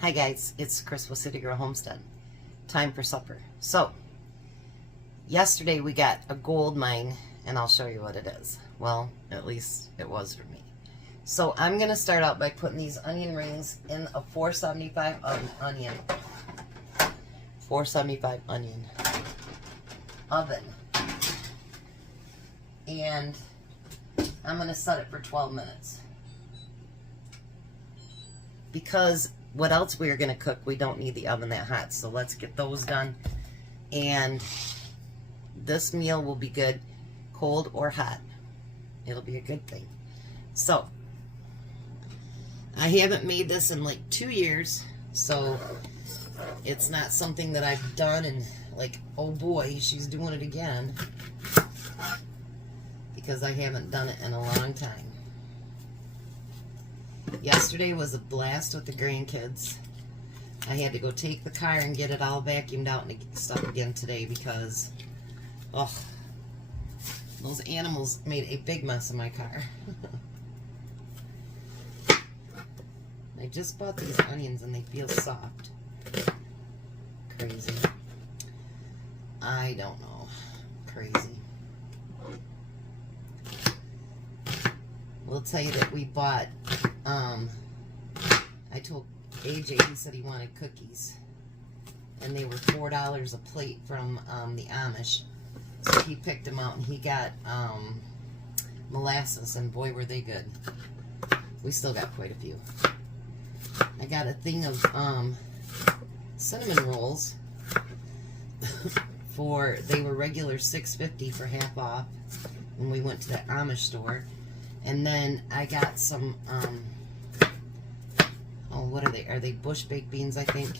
Hi guys, it's Chris with City Girl Homestead. Time for supper. So, yesterday we got a gold mine, and I'll show you what it is. Well, at least it was for me. So I'm going to start out by putting these onion rings in a 475 onion. 475 onion oven. And I'm going to set it for 12 minutes. Because what else we're going to cook, we don't need the oven that hot. So let's get those done. And this meal will be good cold or hot. It'll be a good thing. So, I haven't made this in like 2 years. So, it's not something that I've done and like, oh boy, she's doing it again. Because I haven't done it in a long time. Yesterday was a blast with the grandkids. I had to go take the car and get it all vacuumed out and stuff again today because, oh, those animals made a big mess of my car. I just bought these onions and they feel soft. Crazy. I don't know. Crazy. We'll tell you that we bought, I told AJ, he said he wanted cookies. And they were $4 a plate from the Amish. So he picked them out and he got molasses, and boy were they good. We still got quite a few. I got a thing of cinnamon rolls. They were regular $6.50 for half off when we went to the Amish store. And then I got some, oh, what are they? Are they bush baked beans, I think?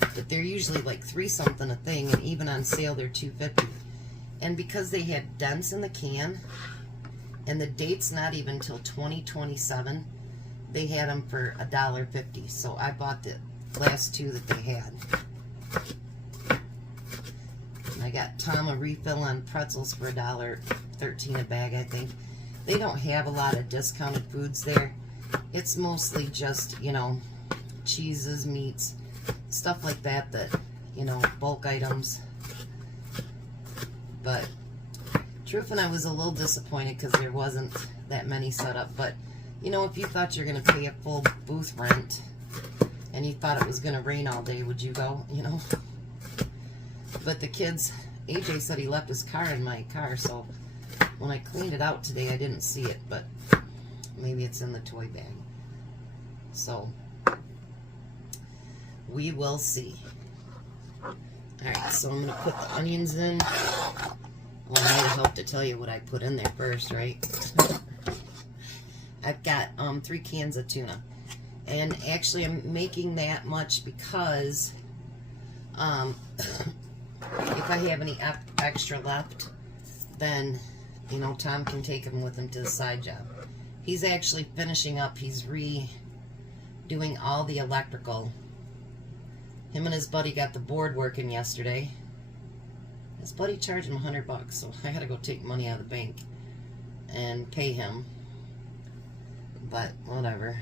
But they're usually like $3 a thing, and even on sale they're $2.50. And because they had dents in the can, and the date's not even till 2027, they had them for $1.50. So I bought the last two that they had. And I got Tom a refill on pretzels for $1.13 a bag, I think. They don't have a lot of discounted foods there. It's mostly just, you know, cheeses, meats, stuff like that, you know, bulk items. But, truthfully, I was a little disappointed because there wasn't that many set up. But, you know, if you thought you're going to pay a full booth rent and you thought it was going to rain all day, would you go, you know? But the kids, AJ said he left his car in my car, so when I cleaned it out today, I didn't see it, but maybe it's in the toy bag. So, we will see. Alright, so I'm going to put the onions in. Well, I might have helped to tell you what I put in there first, right? I've got 3 cans of tuna. And actually, I'm making that much because if I have any extra left, then, you know, Tom can take them with him to the side job. He's actually finishing up. He's redoing all the electrical. Him and his buddy got the board working yesterday. His buddy charged him $100, so I had to go take money out of the bank and pay him. But whatever.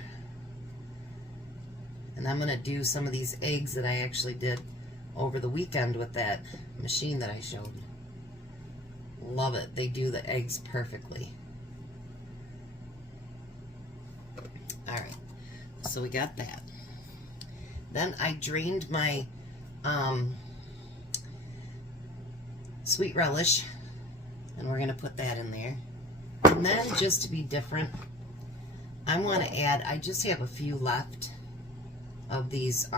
And I'm going to do some of these eggs that I actually did over the weekend with that machine that I showed. Love it. They do the eggs perfectly. Alright. So we got that. Then I drained my sweet relish. And we're going to put that in there. And then, just to be different, I want to add, I just have a few left of these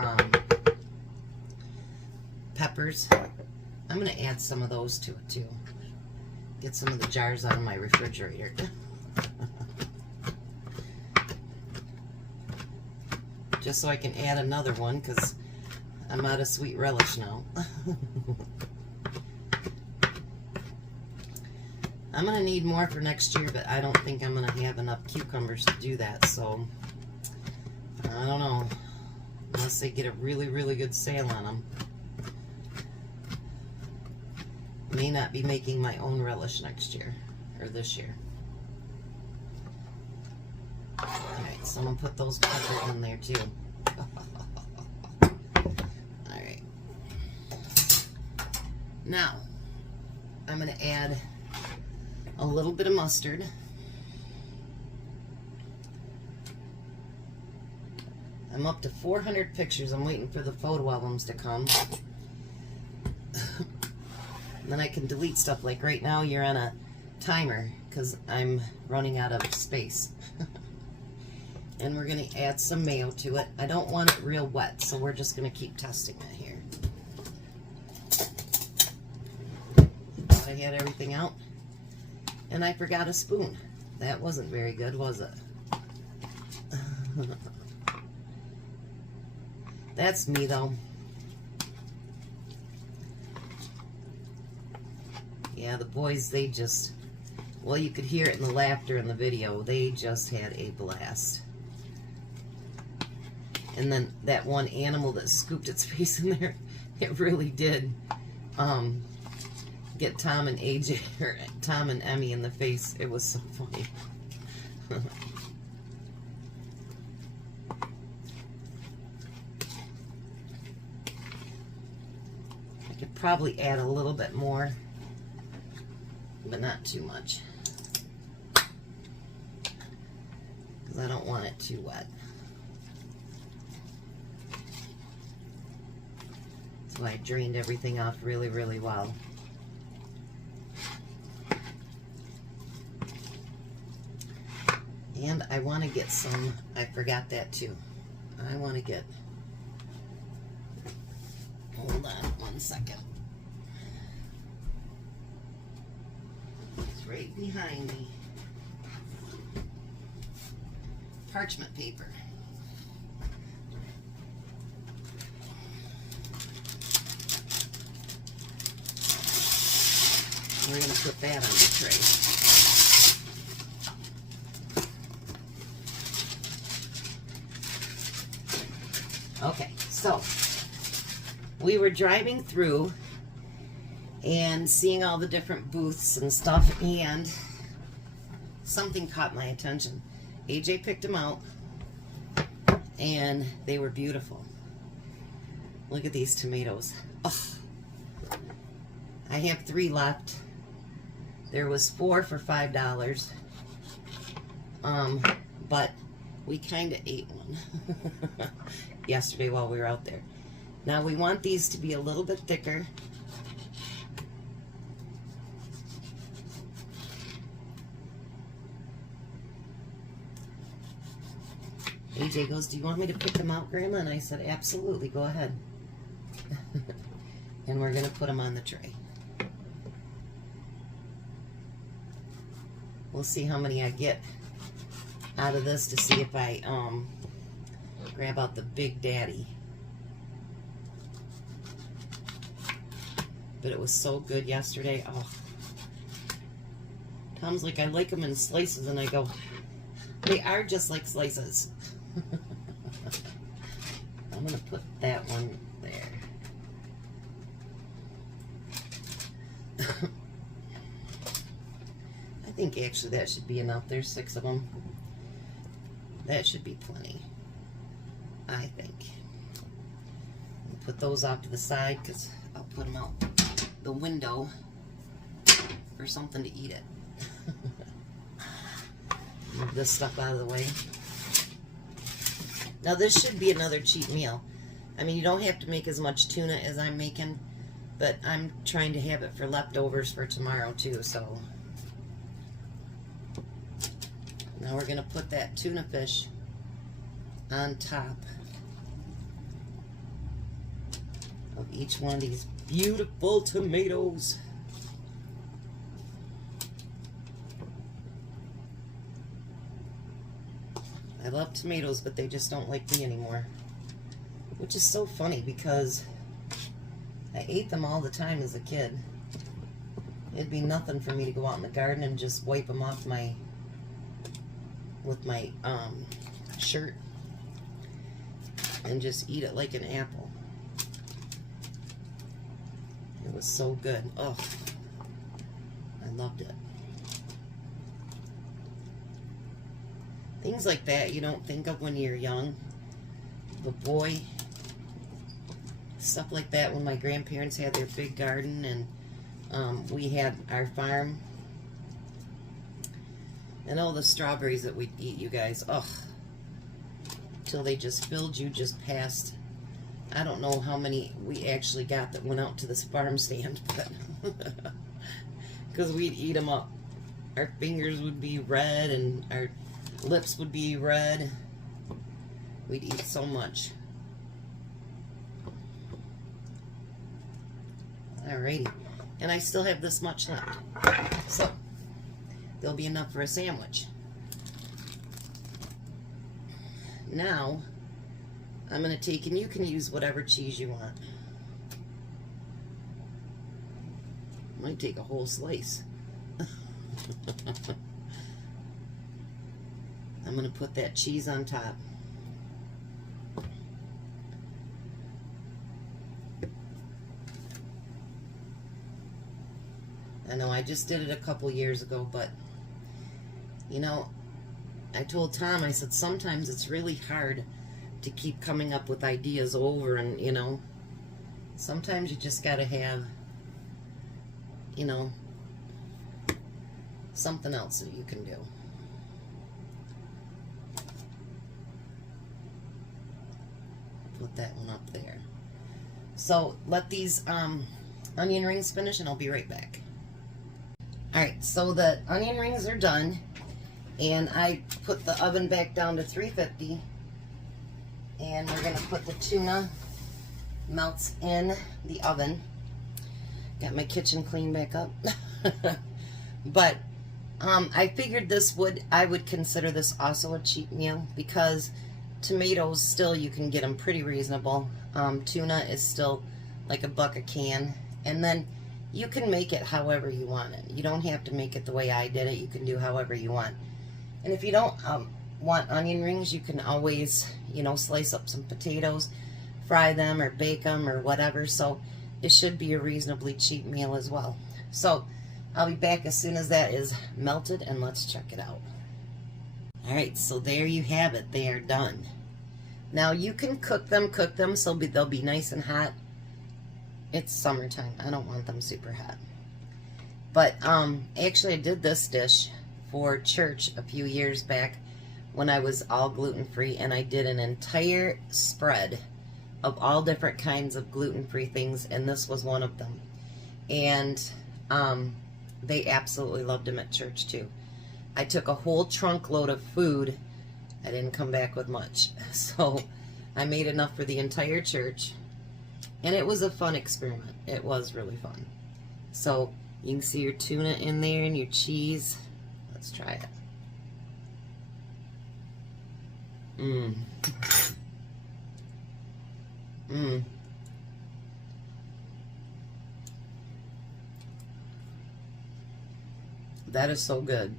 peppers. I'm going to add some of those to it too. Get some of the jars out of my refrigerator. Just so I can add another one, because I'm out of sweet relish now. I'm going to need more for next year, but I don't think I'm going to have enough cucumbers to do that, so I don't know. Unless they get a really, really good sale on them. May not be making my own relish next year, or this year. Alright, so I'm going to put those peppers in there too. Now, I'm going to add a little bit of mustard. I'm up to 400 pictures. I'm waiting for the photo albums to come. Then I can delete stuff. Like right now, you're on a timer because I'm running out of space. And we're going to add some mayo to it. I don't want it real wet, so we're just going to keep testing it here. Thought I had everything out. And I forgot a spoon. That wasn't very good, was it? That's me, though. Yeah, the boys, they just... Well, you could hear it in the laughter in the video. They just had a blast. And then that one animal that scooped its face in there, it really did get Tom and AJ, or Tom and Emmy in the face. It was so funny. I could probably add a little bit more, but not too much, because I don't want it too wet. So I drained everything off really, really well. And I want to get some, I forgot that too. I want to get, hold on one second. It's right behind me. Parchment paper. We're going to put that on the tray. Okay, so we were driving through and seeing all the different booths and stuff, and something caught my attention. AJ picked them out, and they were beautiful. Look at these tomatoes. Oh, I have 3 left. There was 4 for $5. But we kind of ate one yesterday while we were out there. Now we want these to be a little bit thicker. AJ goes, "Do you want me to pick them out, Grandma?" And I said, "Absolutely, go ahead." And we're going to put them on the tray. We'll see how many I get out of this to see if I grab out the Big Daddy. But it was so good yesterday. Oh, Tom's like, "I like them in slices," and I go, "They are just like slices." I'm gonna put that one there. I think actually that should be enough. There's 6 of them. That should be plenty, I think. I'll put those off to the side because I'll put them out the window for something to eat it. Move this stuff out of the way. Now this should be another cheap meal. I mean, you don't have to make as much tuna as I'm making, but I'm trying to have it for leftovers for tomorrow too, so. Now we're going to put that tuna fish on top of each one of these beautiful tomatoes. I love tomatoes, but they just don't like me anymore. Which is so funny because I ate them all the time as a kid. It'd be nothing for me to go out in the garden and just wipe them off with my shirt and just eat it like an apple. It was so good. Oh, I loved it. Things like that you don't think of when you're young. But boy, stuff like that when my grandparents had their big garden and we had our farm. And all the strawberries that we'd eat, you guys, ugh, till they just filled you just past. I don't know how many we actually got that went out to this farm stand, but because we'd eat them up. Our fingers would be red and our lips would be red. We'd eat so much. Alrighty, and I still have this much left, so there'll be enough for a sandwich. Now, I'm going to take, and you can use whatever cheese you want. Might take a whole slice. I'm going to put that cheese on top. I know I just did it a couple years ago, but you know, I told Tom, I said, sometimes it's really hard to keep coming up with ideas over, and you know, sometimes you just got to have, you know, something else that you can do. Put that one up there. So let these onion rings finish and I'll be right back. Alright, so the onion rings are done, and I put the oven back down to 350, and we're going to put the tuna melts in the oven. Got my kitchen cleaned back up. But I figured I would consider this also a cheap meal, because tomatoes still, you can get them pretty reasonable. Tuna is still like $1 a can, and then you can make it however you want it. You don't have to make it the way I did it. You can do however you want. And if you don't want onion rings, you can always, you know, slice up some potatoes, fry them or bake them or whatever. So it should be a reasonably cheap meal as well. So I'll be back as soon as that is melted, and let's check it out. Alright, so there you have it. They are done. Now you can cook them so they'll be nice and hot. It's summertime. I don't want them super hot. But actually I did this dish for church a few years back when I was all gluten-free, and I did an entire spread of all different kinds of gluten-free things, and this was one of them. And they absolutely loved them at church too. I took a whole trunk load of food. I didn't come back with much, so I made enough for the entire church. And it was a fun experiment. It was really fun. So you can see your tuna in there and your cheese. Let's try it. Mmm. Mmm. That is so good.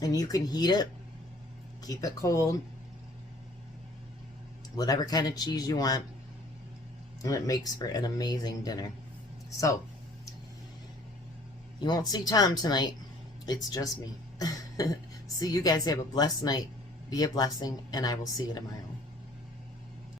And you can heat it, keep it cold, whatever kind of cheese you want, and it makes for an amazing dinner. So, you won't see Tom tonight. It's just me. So you guys have a blessed night. Be a blessing, and I will see you tomorrow.